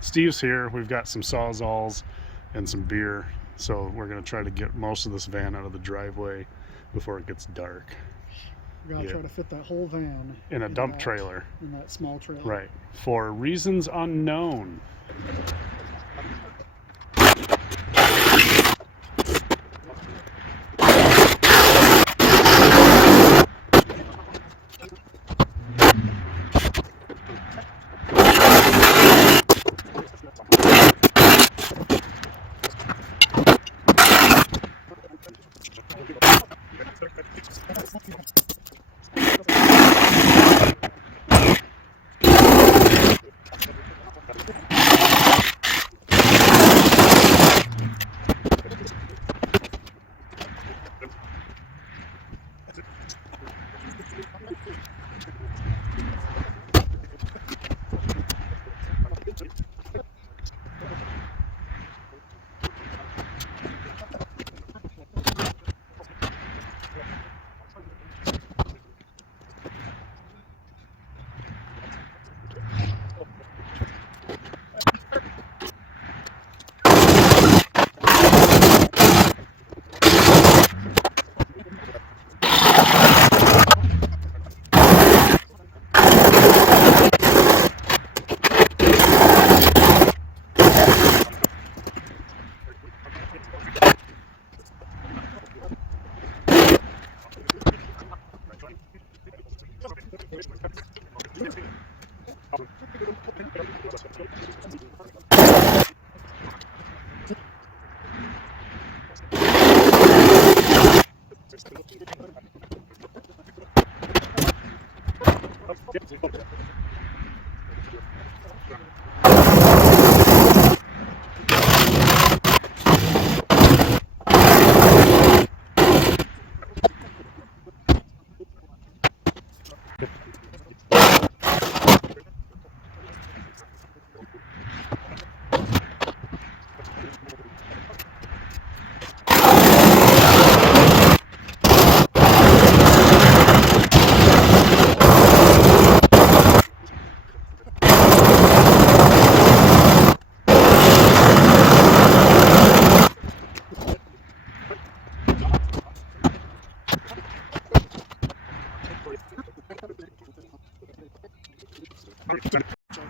Steve's here. We've got some Sawzalls and some beer, so we're gonna try to get most of this van out of the driveway before it gets dark. We gotta try to fit that whole van in a dump trailer. In that small trailer. Right. For reasons unknown.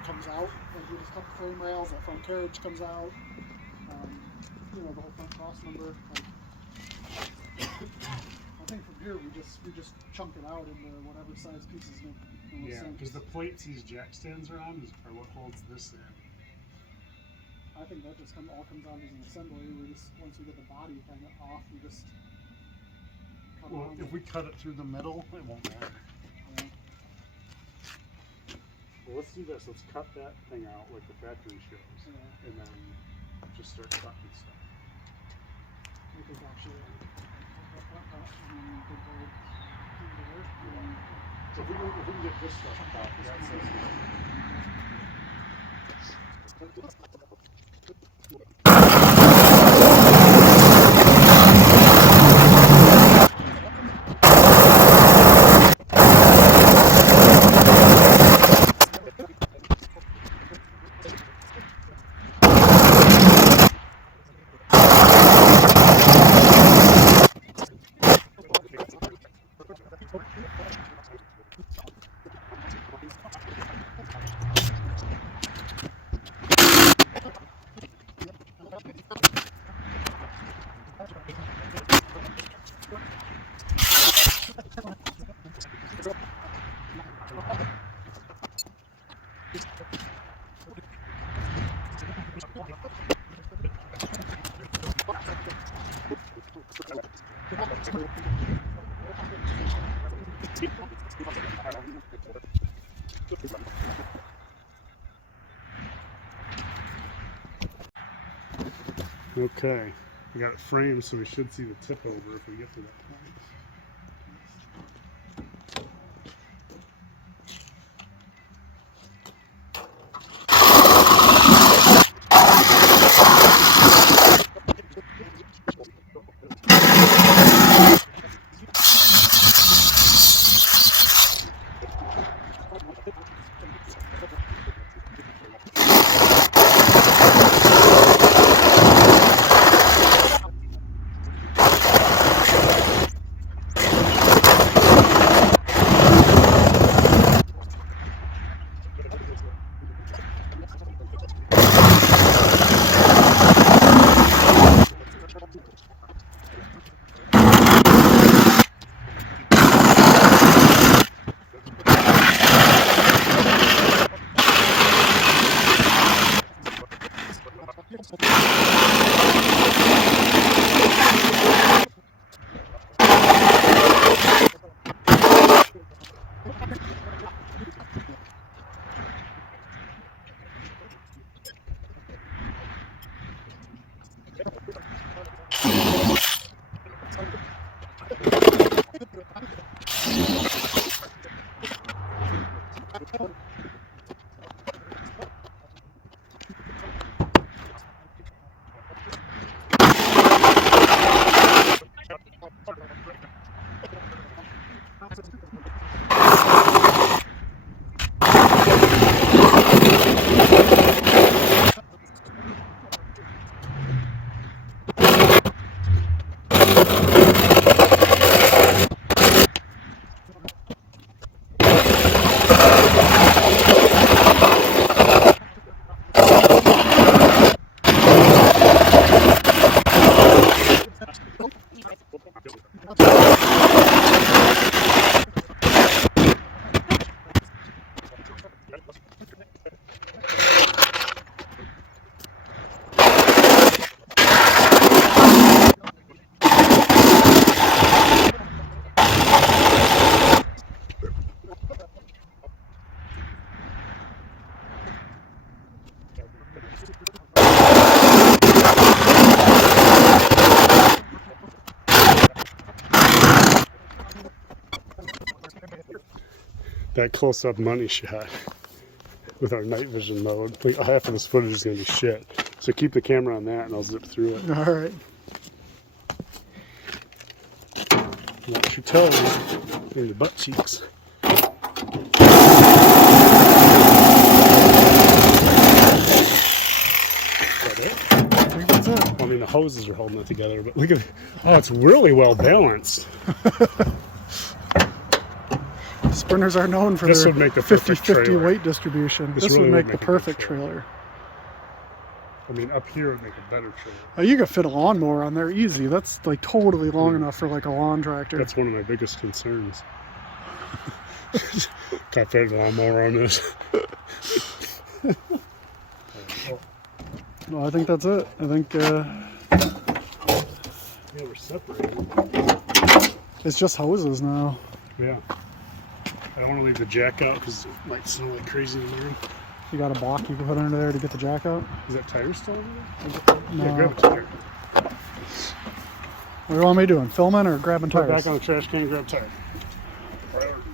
Comes out, and we just cut the frame rails, that front carriage comes out, you know, the whole front cross member. I think from here we just chunk it out into whatever size pieces make Yeah, sense. because the plates these jack stands are on are what holds this in. I think that just all comes out as an assembly. We just, once we get the body kind of off, we just cut Well, if we cut it through the middle, it won't matter. Yeah. Well, let's do this. Let's cut that thing out like the factory shows, and then just start cutting stuff. We could actually So if we can get this stuff cut, that's okay. We got it framed, so we should see the tip over if we get to that point. That close-up money shot with our night vision mode. Like, half of this footage is gonna be shit. So keep the camera on that and I'll zip through it. All right. Watch your toes and your butt cheeks. I think that's it. Well, I mean, the hoses are holding it together, but look at it. Oh, it's really well balanced. Sprinters are known for This their would make the perfect 50-50 trailer. weight distribution. This This really would would make the make a good perfect trailer. trailer. I mean, up here would make a better trailer. Oh, you could fit a lawnmower on there easy. That's like totally long enough for like a lawn tractor. That's one of my biggest concerns. Can't fit a lawnmower on this. No, I think that's it. I think Yeah, we're separated. it's just hoses now. Yeah. I don't want to leave the jack out because it might smell like crazy in there. You got a block you can put under there to get the jack out? Is that tire still over there? No. Yeah, grab a tire. What do you want me doing? Filming or grabbing Put it tires? back on the trash can and grab a tire. Priorities.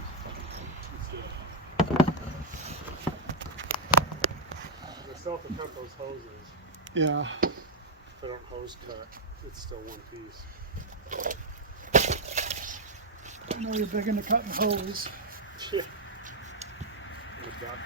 I still have to cut those hoses. Yeah. If I don't hose cut, it's still one piece. I know you're big into cutting hose. Yeah. I'm a doctor.